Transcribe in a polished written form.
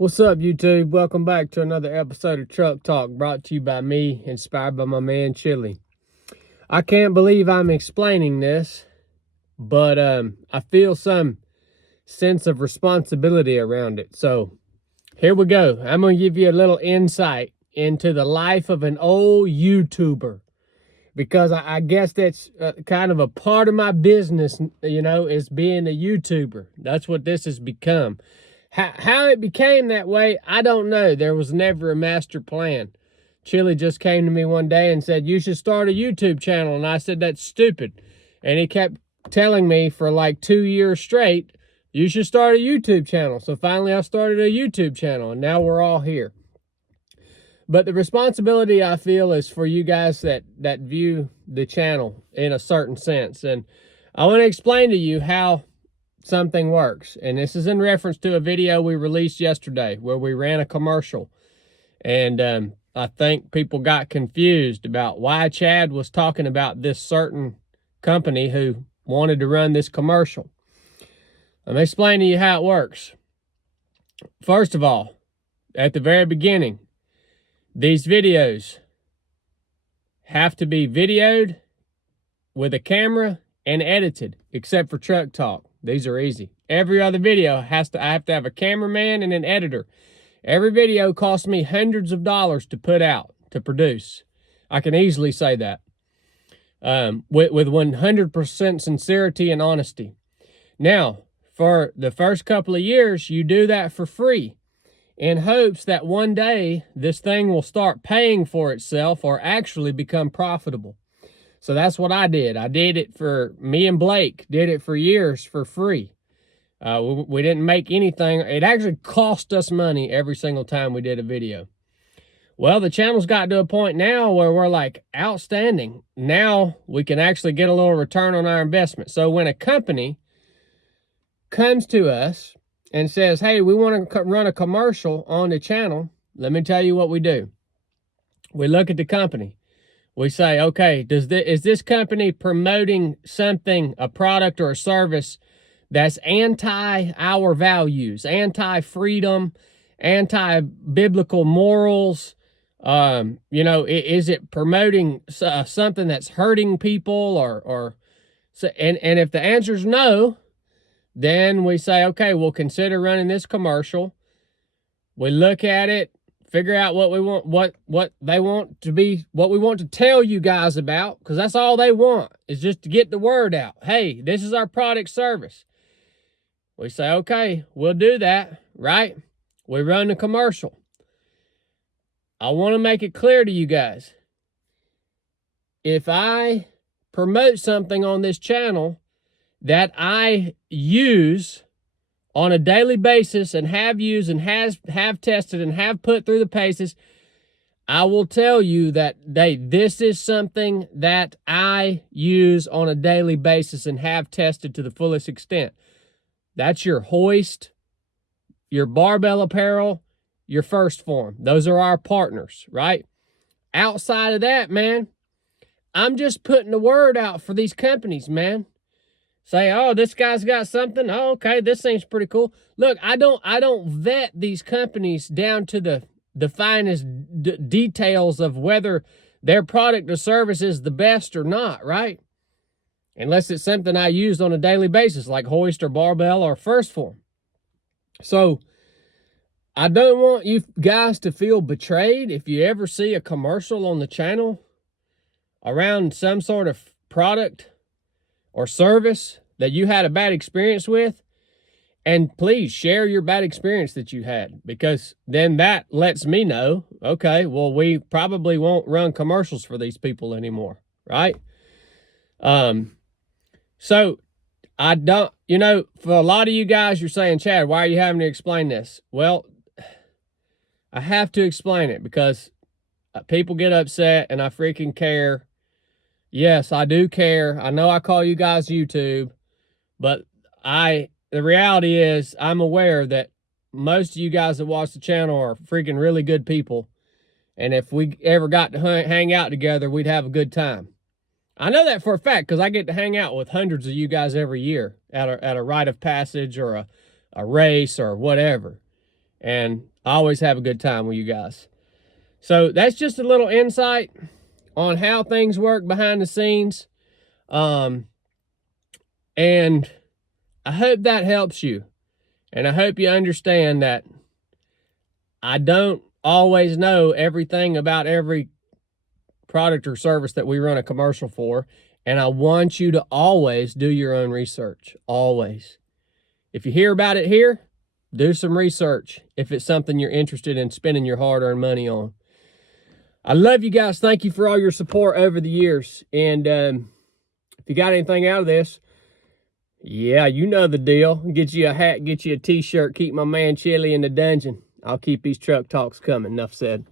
What's up, YouTube? Welcome back to another episode of Truck Talk, brought to you by me, inspired by my man Chili. I can't believe I'm explaining this, but I feel some sense of responsibility around it. So here we go. I'm going to give you a little insight into the life of an old YouTuber, because I guess that's kind of a part of my business, is being a YouTuber. That's what this has become. How it became that way, I don't know. There was never a master plan. Chili just came to me one day and said, "You should start a YouTube channel." And I said, "That's stupid." And he kept telling me for like 2 years straight, "You should start a YouTube channel." So finally I started a YouTube channel, and now we're all here. But the responsibility, I feel, is for you guys that view the channel in a certain sense. And I want to explain to you how something works. And this is in reference to a video we released yesterday where we ran a commercial. And I think people got confused about why Chad was talking about this certain company who wanted to run this commercial. Let me explain to you how it works. First of all, at the very beginning, these videos have to be videoed with a camera and edited, except for Truck Talk. These are easy. Every other video I have to have a cameraman and an editor. Every video costs me hundreds of dollars to put out, to produce. I can easily say that with 100% sincerity and honesty. Now, for the first couple of years, you do that for free in hopes that one day this thing will start paying for itself or actually become profitable. So that's what I did. I did it for me and Blake, did it for years for free. We didn't make anything. It actually cost us money every single time we did a video. Well, the channel's got to a point now where we're like, outstanding. Now we can actually get a little return on our investment. So when a company comes to us and says, "Hey, we want to run a commercial on the channel," let me tell you what we do. We look at the company. We say, okay, is this company promoting something, a product or a service that's anti our values, anti-freedom, anti-biblical morals? Is it promoting something that's hurting people and if the answer is no, then we say, okay, we'll consider running this commercial. We look at it, figure out what we want, what they want to be, what we want to tell you guys about, because that's all they want, is just to get the word out. Hey, this is our product service. We say, okay, we'll do that, right? We run the commercial. I want to make it clear to you guys, if I promote something on this channel that I use on a daily basis and have used and have tested and have put through the paces, I will tell you that this is something that I use on a daily basis and have tested to the fullest extent. That's your Hoist, your Barbell Apparel, your First Form. Those are our partners, right? Outside of that, man, I'm just putting the word out for these companies, man. Say, oh, this guy's got something. Oh, okay, this seems pretty cool. Look, I don't vet these companies down to the finest details of whether their product or service is the best or not, right? Unless it's something I use on a daily basis, like Hoist or Barbell or First Form. So I don't want you guys to feel betrayed if you ever see a commercial on the channel around some sort of product or service that you had a bad experience with. And please share your bad experience that you had, because then that lets me know, okay, well, we probably won't run commercials for these people anymore, right? So I don't, for a lot of you guys, you're saying, "Chad, why are you having to explain this?" Well, I have to explain it because people get upset and I freaking care. Yes, I do care. I know I call you guys YouTube, but the reality is I'm aware that most of you guys that watch the channel are freaking really good people. And if we ever got to hang out together, we'd have a good time. I know that for a fact because I get to hang out with hundreds of you guys every year at a rite of passage or a race or whatever. and I always have a good time with you guys. So that's just a little insight on how things work behind the scenes. And I hope that helps you. And I hope you understand that I don't always know everything about every product or service that we run a commercial for. And I want you to always do your own research. Always. If you hear about it here, do some research if it's something you're interested in spending your hard-earned money on. I love you guys. Thank you for all your support over the years. And if you got anything out of this, yeah, you know the deal. Get you a hat, get you a t-shirt, keep my man Chili in the dungeon. I'll keep these truck talks coming. Enough said.